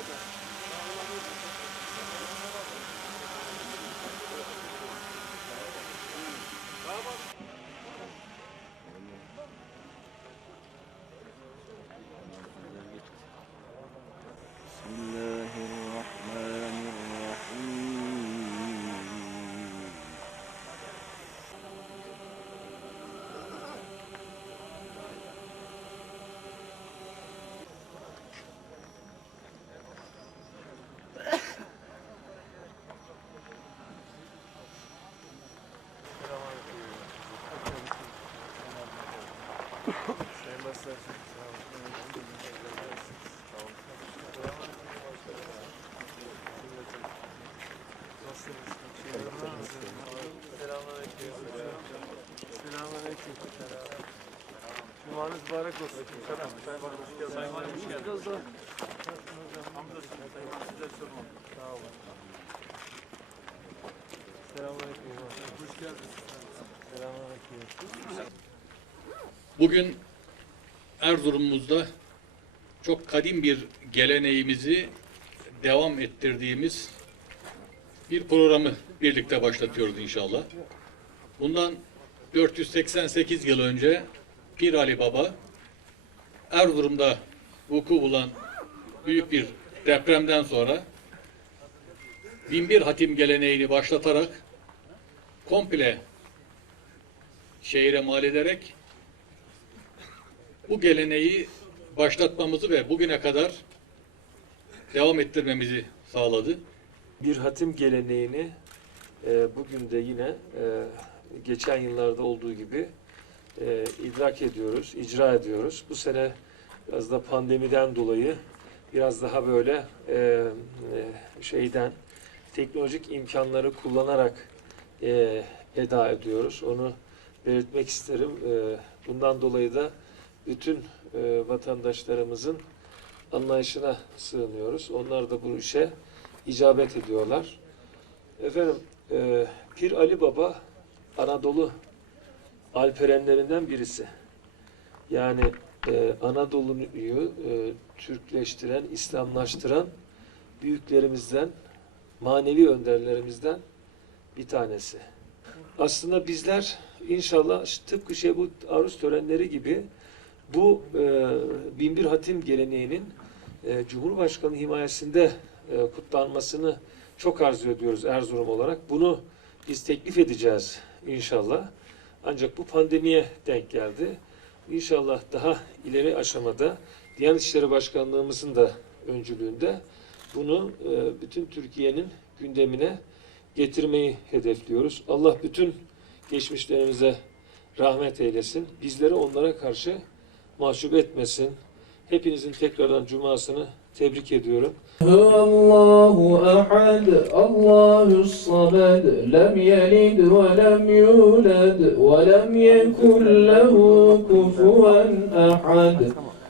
Okay. Selamünaleyküm. Cumanız mübarek olsun. Selam. Selamünaleyküm. Hoş geldiniz. Selamünaleyküm. Bugün Erzurum'umuzda çok kadim bir geleneğimizi devam ettirdiğimiz bir programı birlikte başlatıyoruz inşallah. Bundan 488 yıl önce Pir Ali Baba Erzurum'da vuku bulan büyük bir depremden sonra binbir hatim geleneğini başlatarak komple şehire mal ederek bu geleneği başlatmamızı ve bugüne kadar devam ettirmemizi sağladı. bir hatim geleneğini e, bugün de yine e, geçen yıllarda olduğu gibi e, idrak ediyoruz, icra ediyoruz. Bu sene biraz da pandemiden dolayı biraz daha böyle e, e, şeyden teknolojik imkanları kullanarak e, eda ediyoruz. Onu belirtmek isterim. E, bundan dolayı da bütün e, vatandaşlarımızın anlayışına sığınıyoruz. Onlar da bu işe icabet ediyorlar. Efendim, e, Pir Ali Baba Anadolu alperenlerinden birisi. Yani e, Anadolu'yu e, Türkleştiren, İslamlaştıran büyüklerimizden, manevi önderlerimizden bir tanesi. Aslında bizler inşallah tıpkı bu aruz törenleri gibi bu e, binbir hatim geleneğinin e, Cumhurbaşkanı himayesinde e, kutlanmasını çok arzu ediyoruz Erzurum olarak. Bunu biz teklif edeceğiz inşallah. Ancak bu pandemiye denk geldi. İnşallah daha ileri aşamada Diyanet İşleri Başkanlığımızın da öncülüğünde bunu e, bütün Türkiye'nin gündemine getirmeyi hedefliyoruz. Allah bütün geçmişlerimize rahmet eylesin. Bizleri onlara karşı mahcup etmesin. Hepinizin tekrardan cumasını tebrik ediyorum. هو الله أحد الله الصمد لم يلد ولم يولد ولم يكن له كفوا أحد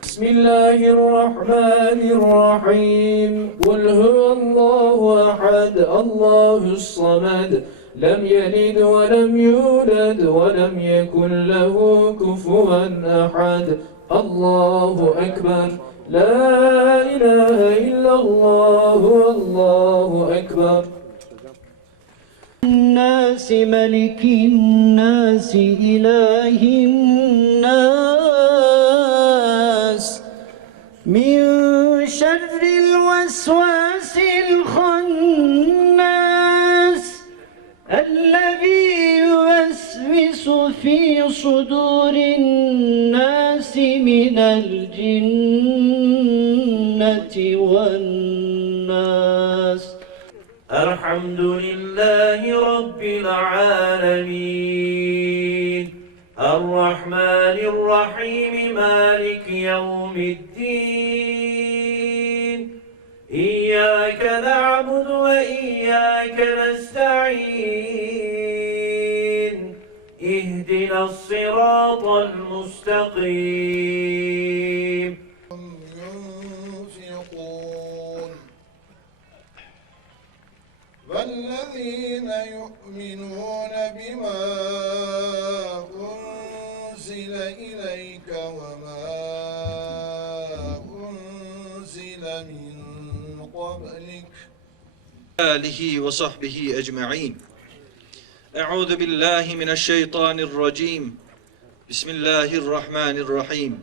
بسم الله الرحمن الرحيم قل هو الله أحد الله الصمد لم يلد ولم يولد ولم يكن له كفوا أحد الله أكبر لا إله إلا الله الله أكبر الناس ملك الناس إله الناس من شر الوسواس في صدور الناس من الجنة والناس. الحمد لله رب العالمين. الرحمن الرحيم مالك يوم الدين. إياك نعبد وإياك نستعين اهدنا الصراط المستقيم. ينفقون والذين يؤمنون بما أنزل إليك وما أنزل من قبلك. آله وصحبه أجمعين. Euzu billahi mineşşeytanirracim. Bismillahirrahmanirrahim.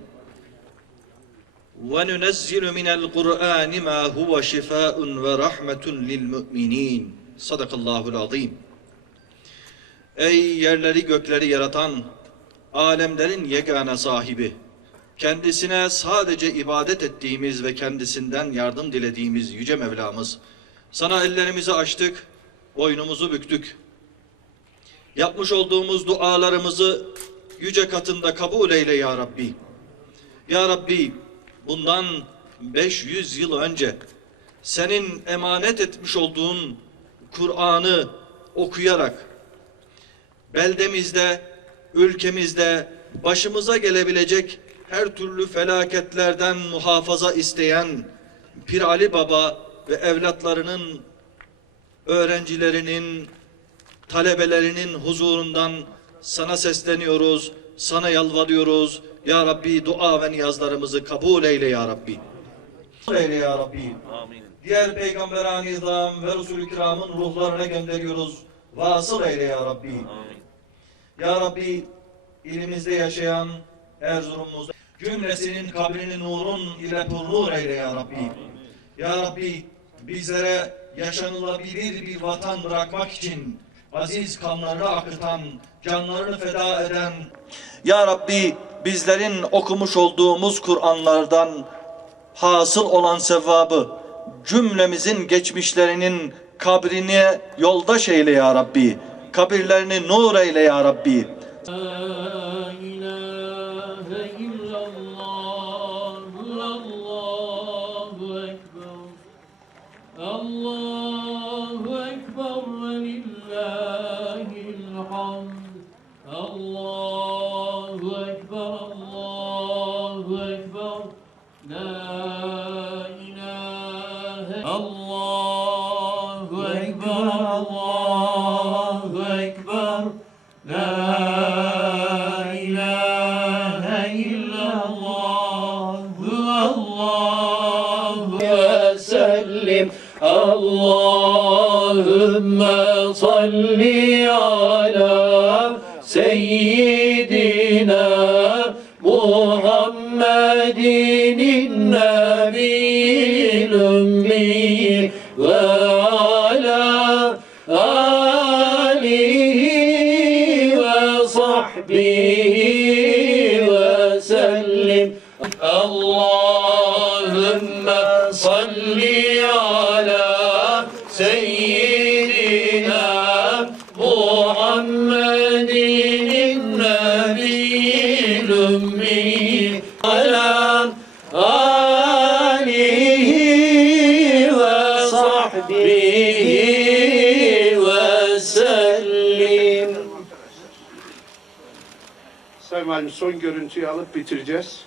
Ve nunezzilu minel Kur'an ma huve şifaun ve rahmetun lil müminin. Sadakallahul azim. Ey yerleri gökleri yaratan, alemlerin yegane sahibi, kendisine sadece ibadet ettiğimiz ve kendisinden yardım dilediğimiz Yüce Mevlamız, sana ellerimizi açtık, boynumuzu büktük, Yapmış olduğumuz dualarımızı yüce katında kabul eyle ya Rabbi. Ya Rabbi bundan 500 yıl önce senin emanet etmiş olduğun Kur'an'ı okuyarak beldemizde, ülkemizde başımıza gelebilecek her türlü felaketlerden muhafaza isteyen Pir Ali Baba ve evlatlarının, öğrencilerinin, talebelerinin huzurundan sana sesleniyoruz, sana yalvarıyoruz. Ya Rabbi dua ve niyazlarımızı kabul eyle ya Rabbi. Kabul eyle ya Rabbi. Diğer peygamberan-ı izam ve Resul-i kiramın ruhlarına gönderiyoruz. Vasıl eyle ya Rabbi. Ya Rabbi ilimizde yaşayan Erzurum'umuzda cümlesinin kabrini nurun ile purrur eyle ya Rabbi. Ya Rabbi bizlere yaşanılabilir bir vatan bırakmak için aziz kanlarını akıtan, canlarını feda eden Ya Rabbi bizlerin okumuş olduğumuz Kur'anlardan hasıl olan sevabı cümlemizin geçmişlerinin kabrine yoldaş eyle ya Rabbi. Kabirlerini nur eyle ya Rabbi. Allahümme salli ala seyyidina Muhammedin nebiyil ümmi ve ala alihi ve sahbihi sellim Sayın Valim son görüntüyü alıp bitireceğiz.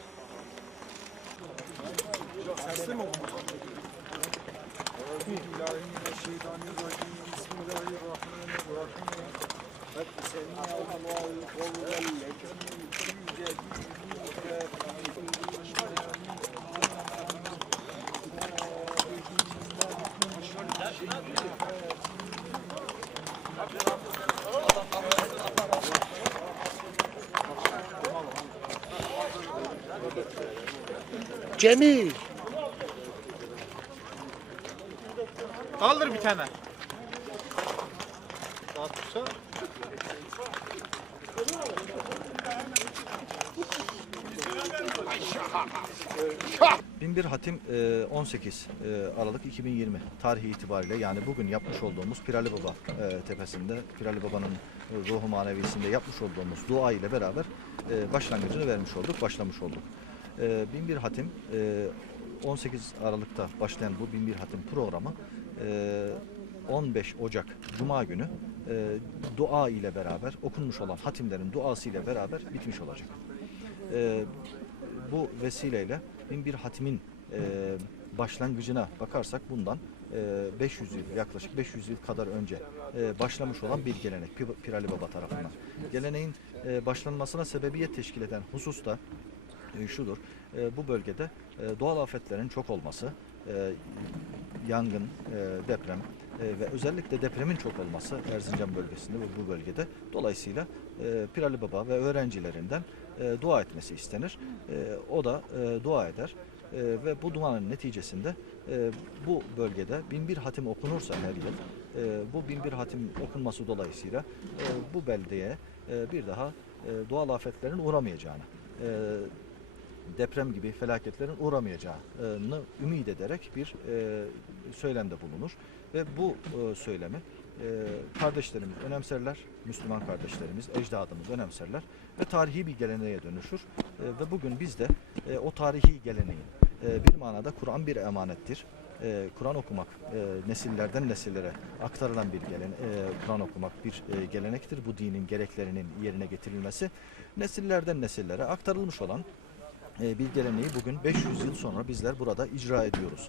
Cemil. Kaldır bir tane. Binbir Hatim e, 18 e, Aralık 2020 tarihi itibariyle yani bugün yapmış olduğumuz Pirali Baba e, tepesinde Pirali Baba'nın e, ruhu manevisinde yapmış olduğumuz dua ile beraber e, başlangıcını vermiş olduk, başlamış olduk. E, Binbir Hatim e, 18 Aralık'ta başlayan bu Binbir Hatim programı e, 15 Ocak Cuma günü e, dua ile beraber okunmuş olan hatimlerin duası ile beraber bitmiş olacak. E, bu vesileyle Binbir Hatim'in e, başlangıcına bakarsak bundan e, 500 yıl yaklaşık 500 yıl kadar önce e, başlamış olan bir gelenek Pi- Pirali Baba tarafından. Geleneğin e, başlanmasına sebebiyet teşkil eden husus da e, şudur. E, bu bölgede e, doğal afetlerin çok olması, yangın, deprem ve özellikle depremin çok olması Erzincan bölgesinde ve bu bölgede dolayısıyla e, Pirali Baba ve öğrencilerinden dua etmesi istenir. O da dua eder ve bu duanın neticesinde bu bölgede binbir hatim okunursa her yıl bu binbir hatim okunması dolayısıyla bu beldeye bir daha doğal afetlerin uğramayacağını deprem gibi felaketlerin uğramayacağını ümit ederek bir e, söylemde bulunur ve bu e, söylemi kardeşlerimiz önemserler, Müslüman kardeşlerimiz, ecdadımız önemserler ve tarihi bir geleneğe dönüşür. E, ve bugün biz de e, o tarihi geleneğin e, bir manada Kur'an bir emanettir. E, Kur'an okumak e, nesillerden nesillere aktarılan bir gelen, e, Kur'an okumak bir e, gelenektir. Bu dinin gereklerinin yerine getirilmesi nesillerden nesillere aktarılmış olan e, bir geleneği bugün 500 yıl sonra bizler burada icra ediyoruz.